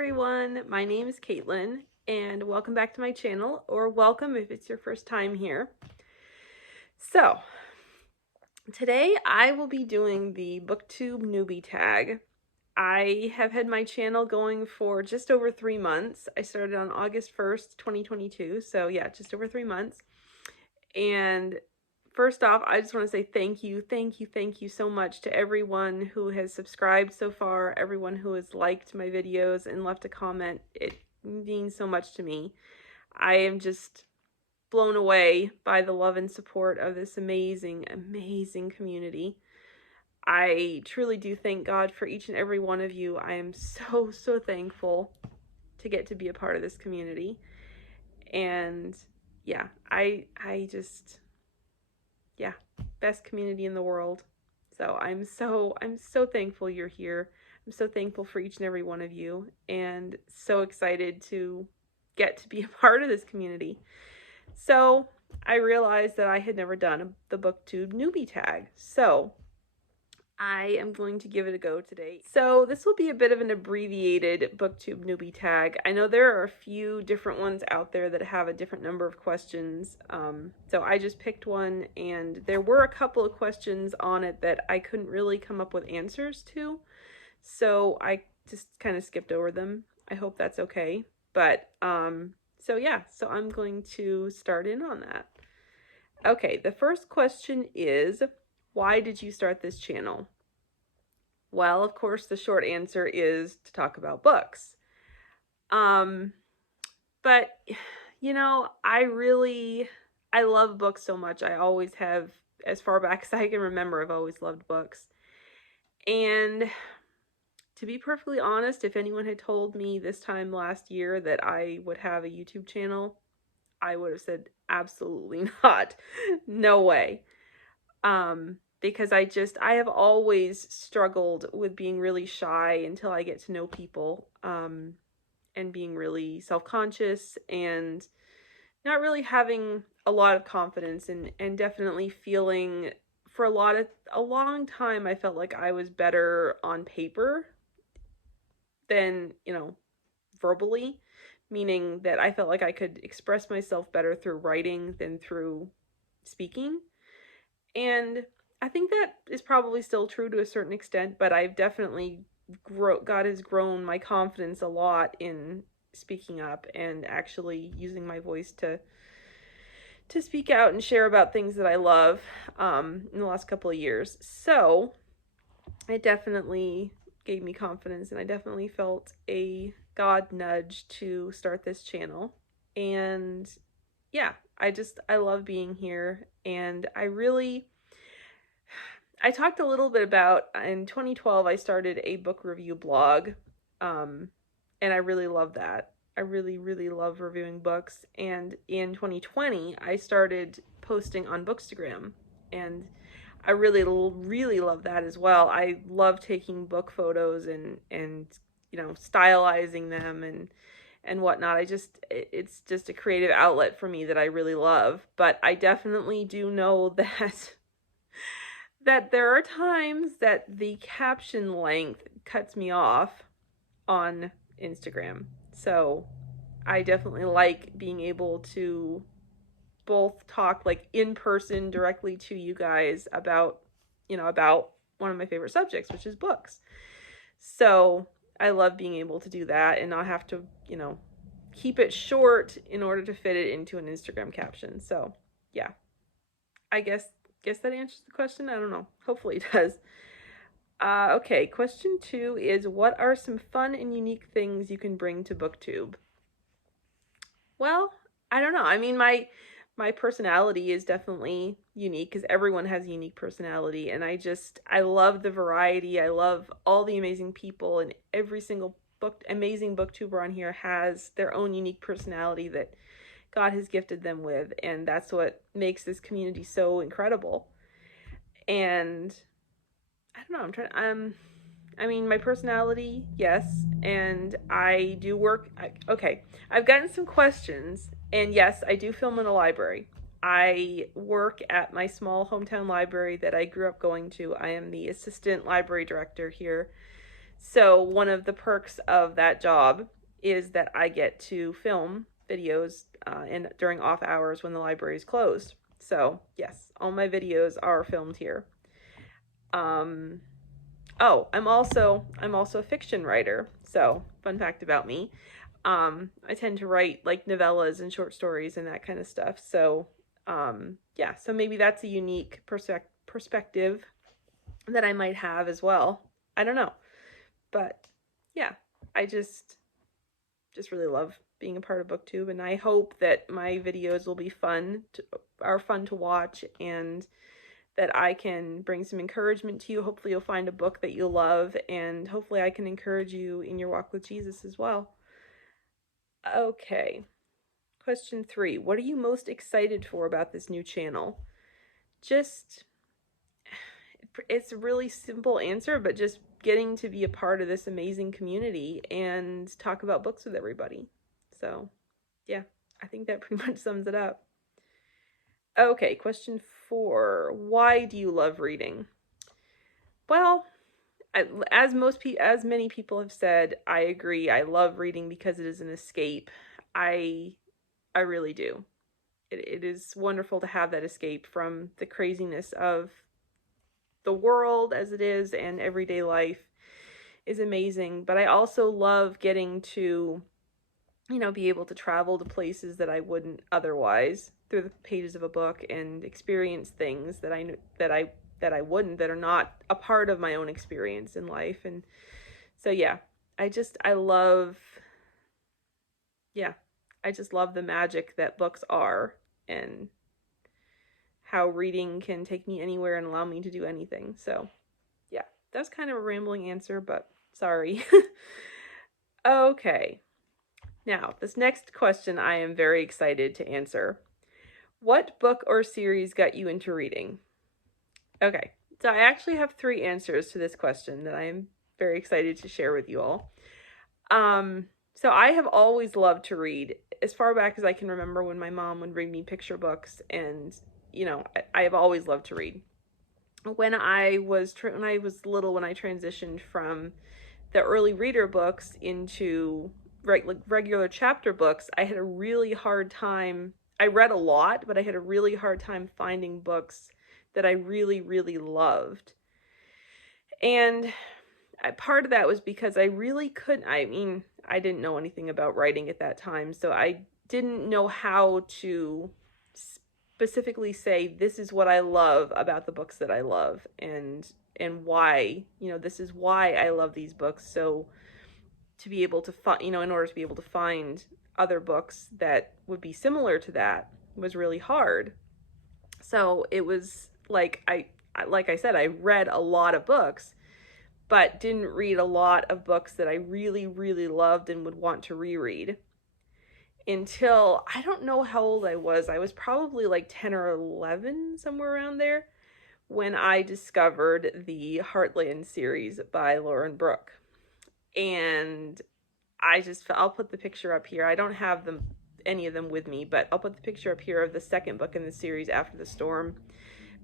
everyone, my name is Caitlyn and welcome back to my channel, or welcome if it's your first time here. So, today I will be doing the Booktube Newbie Tag. I have had my channel going for just over 3 months. I started on August 1st, 2022, so yeah, just over 3 months. And first off, I just want to say thank you so much to everyone who has subscribed so far, everyone who has liked my videos and left a comment. It means so much to me. I am just blown away by the love and support of this amazing community. I truly do thank God for each and every one of you. I am so thankful to get to be a part of this community. And yeah, I just, yeah, best community in the world. So I'm so thankful you're here. I'm so thankful for each and every one of you, and so excited to get to be a part of this community. So I realized that I had never done the Booktube Newbie Tag, so I am going to give it a go today. So this will be a bit of an abbreviated Booktube Newbie Tag. I know there are a few different ones out there that have a different number of questions. So I just picked one, and there were a couple of questions on it that I couldn't really come up with answers to. So I just kind of skipped over them. I hope that's okay. But so yeah, so I'm going to start in on that. Okay, the first question is, why did you start this channel? Well, of course, the short answer is to talk about books. But, you know, I love books so much. I always have, as far back as I can remember, I've always loved books. And to be perfectly honest, if anyone had told me this time last year that I would have a YouTube channel, I would have said, absolutely not. No way. Because I have always struggled with being really shy until I get to know people, and being really self-conscious and not really having a lot of confidence, and definitely feeling for a long time I felt like I was better on paper than, verbally, meaning that I felt like I could express myself better through writing than through speaking. And I think that is probably still true to a certain extent, but I've definitely God has grown my confidence a lot in speaking up and actually using my voice to speak out and share about things that I love in the last couple of years. So it definitely gave me confidence, and I definitely felt a God nudge to start this channel. And yeah, I love being here, and I talked a little bit about, in 2012, I started a book review blog, and I really love that. I really love reviewing books, and in 2020, I started posting on Bookstagram, and I really love that as well. I love taking book photos and stylizing them and whatnot. It's just a creative outlet for me that I really love, but I definitely do know that there are times that the caption length cuts me off on Instagram. So I definitely like being able to both talk like in person directly to you guys about one of my favorite subjects, which is books. So I love being able to do that and not have to, keep it short in order to fit it into an Instagram caption. So yeah, I guess that answers the question. I don't know. Hopefully it does. Okay, question 2 is, what are some fun and unique things you can bring to Booktube? Well, I don't know. I mean, my personality is definitely unique because everyone has a unique personality, and I love the variety. I love all the amazing people, and every single amazing booktuber on here has their own unique personality that God has gifted them with, and that's what makes this community so incredible. And I don't know, I mean, my personality, yes, and I do work. Okay, I've gotten some questions, and yes, I do film in a library. I work at my small hometown library that I grew up going to. I am the assistant library director here. So one of the perks of that job is that I get to film videos during off hours when the library is closed. So yes, all my videos are filmed here. Oh, I'm also a fiction writer. So fun fact about me. I tend to write like novellas and short stories and that kind of stuff. So yeah, so maybe that's a unique perspective that I might have as well. I don't know. But yeah, I just really love being a part of Booktube, and I hope that my videos will be are fun to watch, and that I can bring some encouragement to you. Hopefully you'll find a book that you'll love, and hopefully I can encourage you in your walk with Jesus as well. Okay. Question 3. What are you most excited for about this new channel? It's a really simple answer, but just getting to be a part of this amazing community and talk about books with everybody. So, yeah, I think that pretty much sums it up. Okay, question 4. Why do you love reading? Well, as many people have said, I agree. I love reading because it is an escape. I really do. It is wonderful to have that escape from the craziness of the world as it is, and everyday life is amazing. But I also love getting to, be able to travel to places that I wouldn't otherwise through the pages of a book, and experience things that I wouldn't, that are not a part of my own experience in life. And so yeah, I just love the magic that books are, and how reading can take me anywhere and allow me to do anything. So yeah, that's kind of a rambling answer, but sorry. Okay. Now, this next question I am very excited to answer. What book or series got you into reading? Okay, so I actually have 3 answers to this question that I am very excited to share with you all. So I have always loved to read, as far back as I can remember, when my mom would read me picture books, and I have always loved to read. When I was little, when I transitioned from the early reader books into regular chapter books, I had a really hard time. I read a lot, but I had a really hard time finding books that I really, really loved. And part of that was because I really couldn't, I didn't know anything about writing at that time, so I didn't know how to specifically say, this is what I love about the books that I love, and why, this is why I love these books. So to be able to find, in order to be able to find other books that would be similar to that was really hard. So it was like I said, I read a lot of books, but didn't read a lot of books that I really, really loved and would want to reread, until, I don't know how old I was. I was probably like 10 or 11, somewhere around there, when I discovered the Heartland series by Lauren Brooke. And I'll put the picture up here. I don't have any of them with me, but I'll put the picture up here of the second book in the series, After the Storm,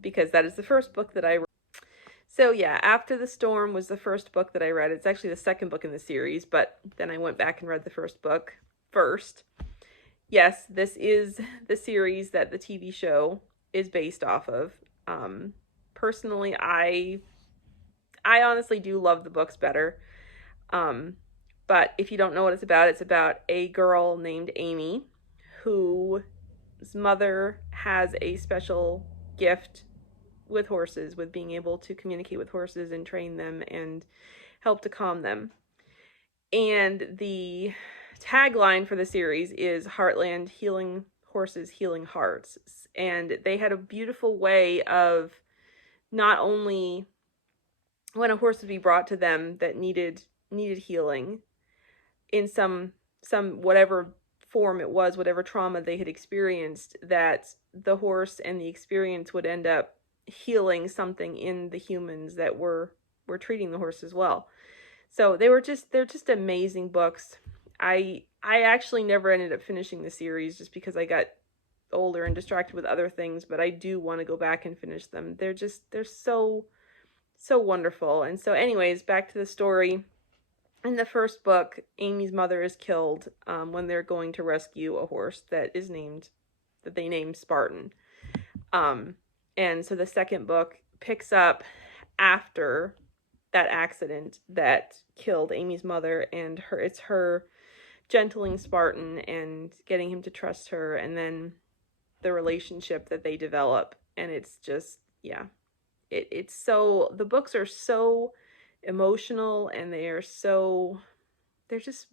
because that is the first book that I read. So yeah, After the Storm was the first book that I read. It's actually the second book in the series, but then I went back and read the first book first. Yes, this is the series that the TV show is based off of. Personally, I honestly do love the books better. But if you don't know what it's about a girl named Amy, whose mother has a special gift with horses, with being able to communicate with horses and train them and help to calm them. And the tagline for the series is Heartland, healing horses, healing hearts. And they had a beautiful way of, not only when a horse would be brought to them that needed healing in some whatever form it was, whatever trauma they had experienced, that the horse and the experience would end up healing something in the humans that were treating the horse as well. So they're just amazing books. I actually never ended up finishing the series, just because I got older and distracted with other things, but I do want to go back and finish them. They're so wonderful. And so anyways, back to the story. in the first book, Amy's mother is killed when they're going to rescue a horse that they named Spartan. And so the second book picks up after that accident that killed Amy's mother, and it's her gentling Spartan and getting him to trust her, and then the relationship that they develop. And it's just, yeah, it's so, the books are so emotional, and they're just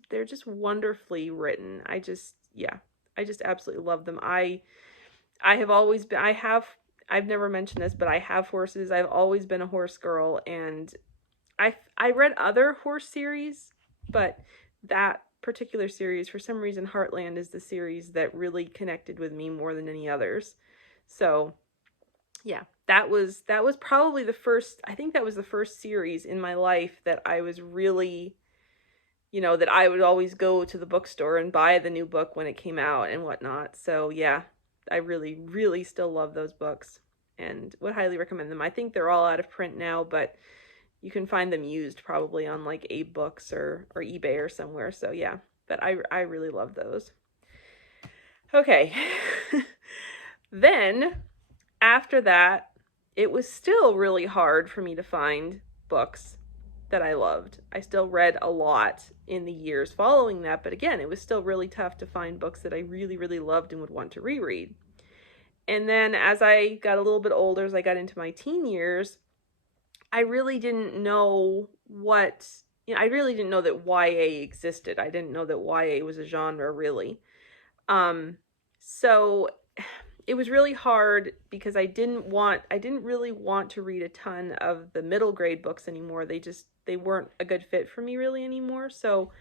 wonderfully written. I just absolutely love them. I've never mentioned this, but I have horses. I've always been a horse girl, and I read other horse series, but that particular series, for some reason, Heartland is the series that really connected with me more than any others. So yeah, that was probably the first, I think that was the first series in my life that I was really, that I would always go to the bookstore and buy the new book when it came out and whatnot. So yeah, I really, really still love those books and would highly recommend them. I think they're all out of print now, but you can find them used probably on like Abe Books or eBay or somewhere. So yeah, but I really love those. Okay. Then after that, it was still really hard for me to find books that I loved. I still read a lot in the years following that, but again, it was still really tough to find books that I really, really loved and would want to reread. And then as I got a little bit older, as I got into my teen years, I really didn't know I really didn't know that YA existed. I didn't know that YA was a genre, really. So it was really hard because I didn't really want to read a ton of the middle grade books anymore. They weren't a good fit for me really anymore. So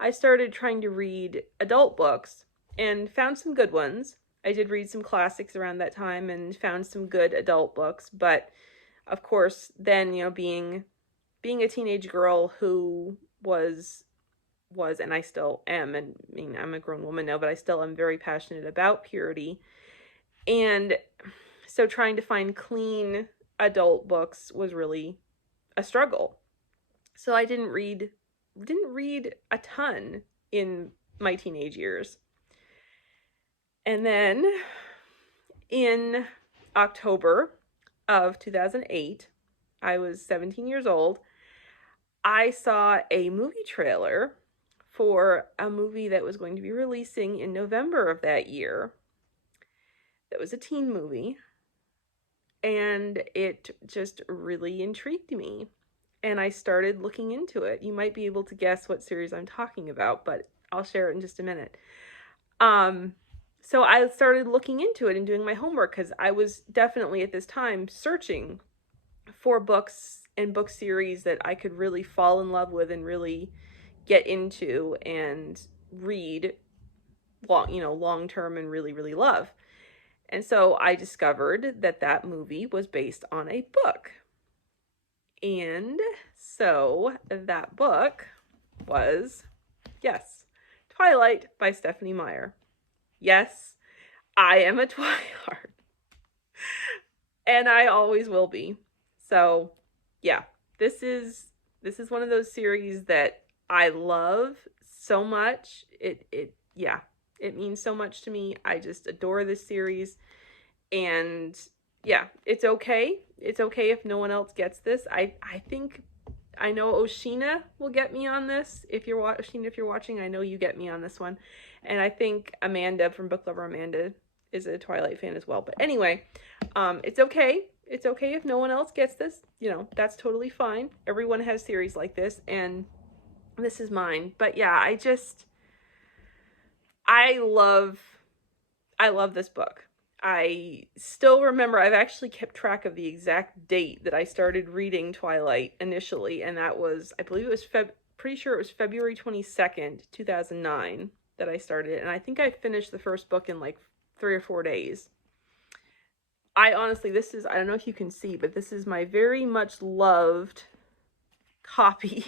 I started trying to read adult books and found some good ones. I did read some classics around that time and found some good adult books, but of course, then, being a teenage girl who was, and I still am, and I mean, I'm a grown woman now, but I still am very passionate about purity. And so trying to find clean adult books was really a struggle. So I didn't read a ton in my teenage years. And then in October of 2008, I was 17 years old, I saw a movie trailer for a movie that was going to be releasing in November of that year. That was a teen movie, and it just really intrigued me, and I started looking into it. You might be able to guess what series I'm talking about, but I'll share it in just a minute. So I started looking into it and doing my homework because I was definitely at this time searching for books and book series that I could really fall in love with and really get into and read long term and really, really love. And so I discovered that movie was based on a book. And so that book was, yes, Twilight by Stephenie Meyer. Yes, I am a Twilight. And I always will be. So, yeah, this is one of those series that I love so much. It means so much to me. I just adore this series. And yeah, it's okay. It's okay if no one else gets this. I know Oshina will get me on this. If you're watching, I know you get me on this one. And I think Amanda from Book Lover Amanda is a Twilight fan as well. But anyway, it's okay. It's okay if no one else gets this. That's totally fine. Everyone has series like this, and this is mine. But yeah, I love this book. I still remember, I've actually kept track of the exact date that I started reading Twilight initially, and that was, I believe it was pretty sure it was February 22nd, 2009 that I started, and I think I finished the first book in like 3 or 4 days. I honestly, I don't know if you can see, but this is my very much loved copy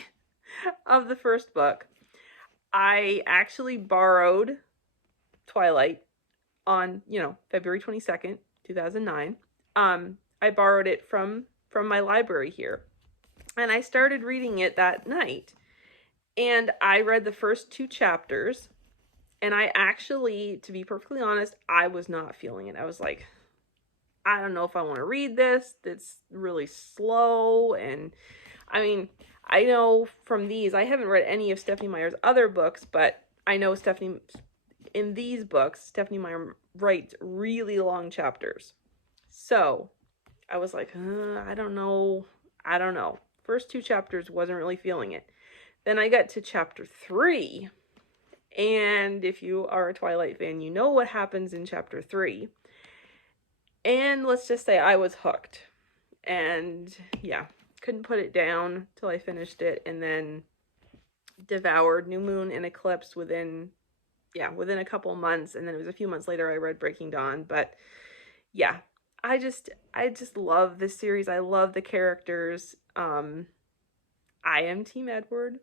of the first book. I actually borrowed Twilight on, February 22nd, 2009. I borrowed it from my library here, and I started reading it that night. And I read the first 2 chapters, and I actually, to be perfectly honest, I was not feeling it. I was like, I don't know if I want to read this. It's really slow. And I mean, I know from these, I haven't read any of Stephenie Meyer's other books, but I know in these books, Stephenie Meyer writes really long chapters. So I was like, I don't know. First 2 chapters wasn't really feeling it. Then I got to chapter 3. And if you are a Twilight fan, you know what happens in chapter 3. And let's just say I was hooked. And yeah, couldn't put it down till I finished it, and then devoured New Moon and Eclipse within a couple months. And then it was a few months later I read Breaking Dawn. But yeah, I just love this series. I love the characters. I am Team Edward.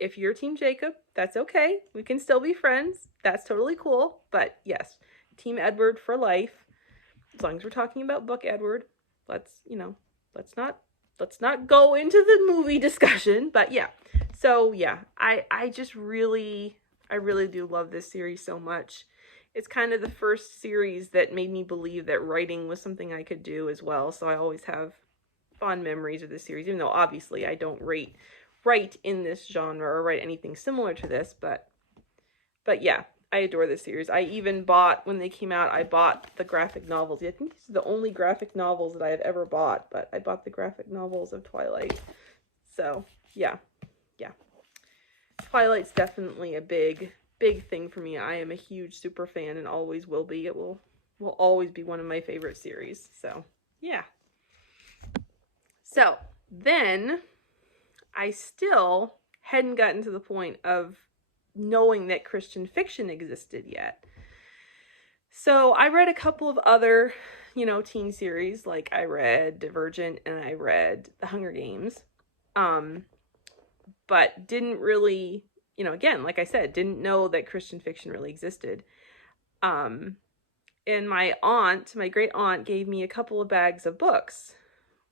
If you're Team Jacob, that's okay. We can still be friends. That's totally cool. But yes, Team Edward for life. As long as we're talking about Book Edward, let's not go into the movie discussion. But yeah. So yeah, I really do love this series so much. It's kind of the first series that made me believe that writing was something I could do as well. So I always have fond memories of this series, even though obviously I don't write in this genre or write anything similar to this, but yeah, I adore this series. I even bought, when they came out, I bought the graphic novels. I think these are the only graphic novels that I have ever bought, but I bought the graphic novels of Twilight. So yeah. Twilight's definitely a big thing for me. I am a huge super fan and always will be. It will always be one of my favorite series. So yeah. So then I still hadn't gotten to the point of knowing that Christian fiction existed yet. So I read a couple of other, teen series. Like I read Divergent and I read The Hunger Games. But didn't really, again, like I said, didn't know that Christian fiction really existed. And my great aunt gave me a couple of bags of books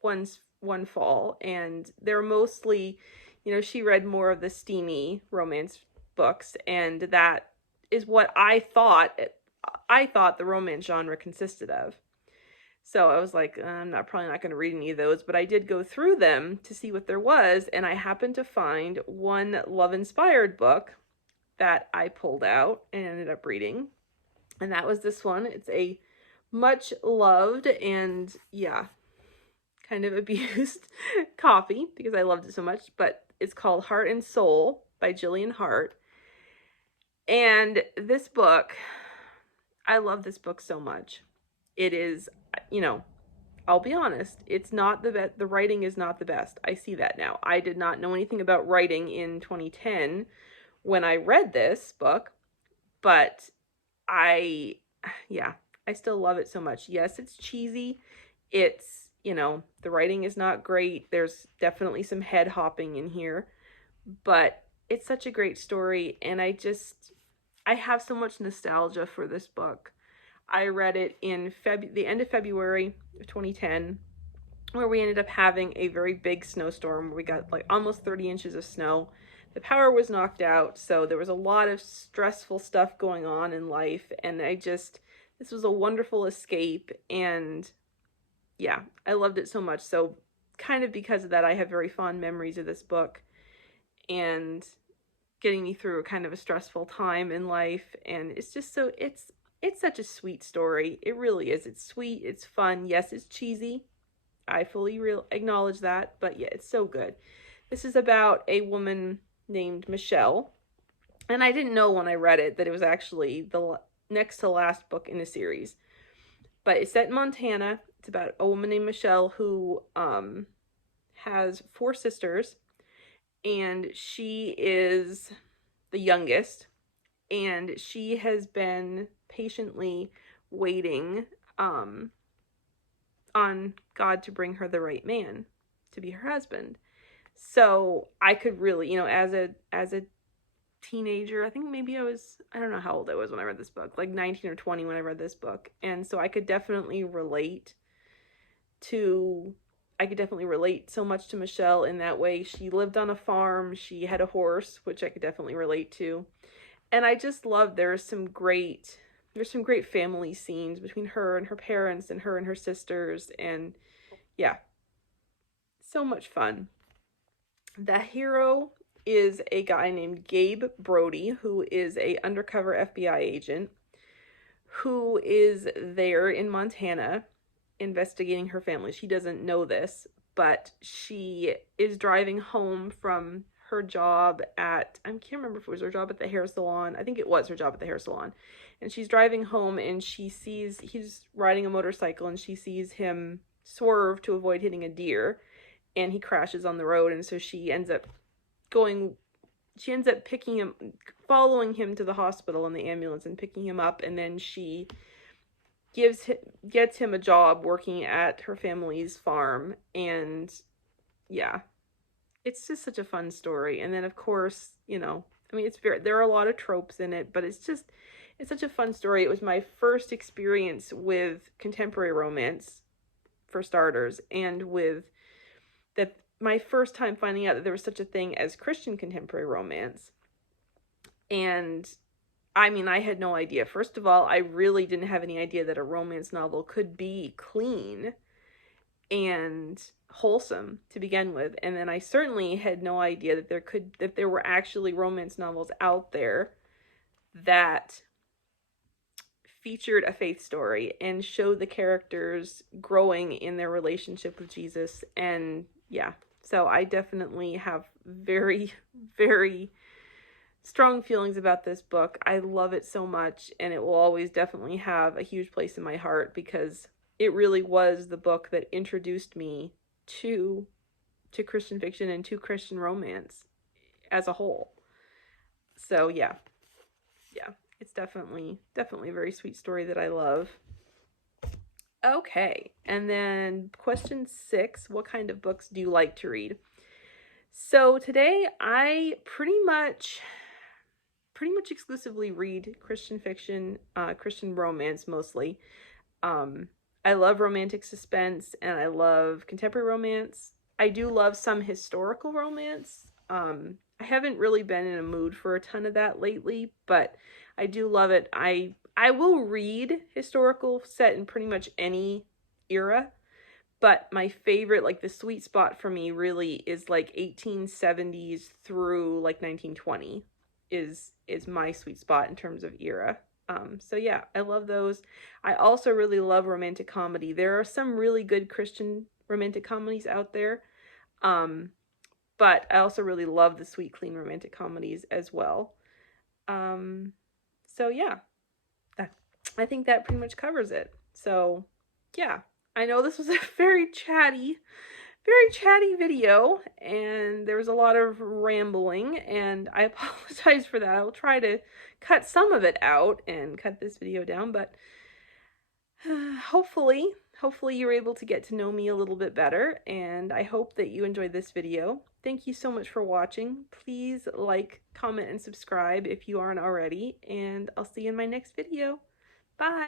one fall, and they're mostly, she read more of the steamy romance books, and that is what I thought the romance genre consisted of. So I was like, I'm probably not going to read any of those, but I did go through them to see what there was, and I happened to find one love-inspired book that I pulled out and ended up reading, and that was this one. It's a much loved and, kind of abused copy because I loved it so much, but it's called Heart and Soul by Jillian Hart. And this book, I love this book so much. It is, I'll be honest, it's not the best. The writing is not the best. I see that now. I did not know anything about writing in 2010 when I read this book, but I still love it so much. Yes, it's cheesy. It's, the writing is not great. There's definitely some head hopping in here, but it's such a great story. And I have so much nostalgia for this book. I read it in the end of February of 2010, where we ended up having a very big snowstorm. We got like almost 30 inches of snow. The power was knocked out, so there was a lot of stressful stuff going on in life, and this was a wonderful escape, and yeah, I loved it so much. So kind of because of that, I have very fond memories of this book and getting me through kind of a stressful time in life, and it's just it's such a sweet story. It really is. It's sweet, it's fun. Yes, it's cheesy. I fully acknowledge that, but yeah, it's so good. This is about a woman named Michelle, and I didn't know when I read it that it was actually the next to last book in the series. But it's set in Montana. It's about a woman named Michelle who has 4 sisters, and she is the youngest, and she has been patiently waiting on God to bring her the right man to be her husband. So I could really, as a teenager, I think maybe I don't know how old I was when I read this book, like 19 or 20 when I read this book. And so I could definitely relate to, I could definitely relate so much to Michelle in that way. She lived on a farm, she had a horse, which I could definitely relate to. And I just love there's some great family scenes between her and her parents and her and her sisters, and yeah, so much fun. The hero is a guy named Gabe Brody, who is a undercover FBI agent who is there in Montana investigating her family. She doesn't know this, but she is driving home from her job at, I can't remember if it was her job at the hair salon. I think it was her job at the hair salon. And she's driving home and she sees, he's riding a motorcycle and she sees him swerve to avoid hitting a deer, and he crashes on the road. And so she ends up picking him, following him to the hospital in the ambulance and picking him up, and then she gets him a job working at her family's farm. And yeah, it's just such a fun story. And then of course, you know, I mean, there are a lot of tropes in it, but it's such a fun story. It was my first experience with contemporary romance, for starters, and with that, my first time finding out that there was such a thing as Christian contemporary romance. And I mean, I had no idea. First of all, I really didn't have any idea that a romance novel could be clean and wholesome to begin with. And then I certainly had no idea that there were actually romance novels out there that featured a faith story and showed the characters growing in their relationship with Jesus. And yeah, so I definitely have very, very strong feelings about this book. I love it so much, and it will always definitely have a huge place in my heart because it really was the book that introduced me to Christian fiction and to Christian romance as a whole. So yeah, it's definitely a very sweet story that I love. Okay, and then question 6, what kind of books do you like to read? So today I pretty much exclusively read Christian fiction, Christian romance mostly. I love romantic suspense and I love contemporary romance. I do love some historical romance. I haven't really been in a mood for a ton of that lately, but I do love it. I will read historical set in pretty much any era, but my favorite, like the sweet spot for me really is like 1870s through like 1920 is my sweet spot in terms of era. So yeah, I love those. I also really love romantic comedy. There are some really good Christian romantic comedies out there. But I also really love the sweet, clean romantic comedies as well. So yeah, I think that pretty much covers it. So yeah, I know this was a very chatty video, and there was a lot of rambling, and I apologize for that. I will try to cut some of it out and cut this video down, but hopefully you're able to get to know me a little bit better, and I hope that you enjoyed this video. Thank you so much for watching. Please like, comment, and subscribe if you aren't already, and I'll see you in my next video. Bye!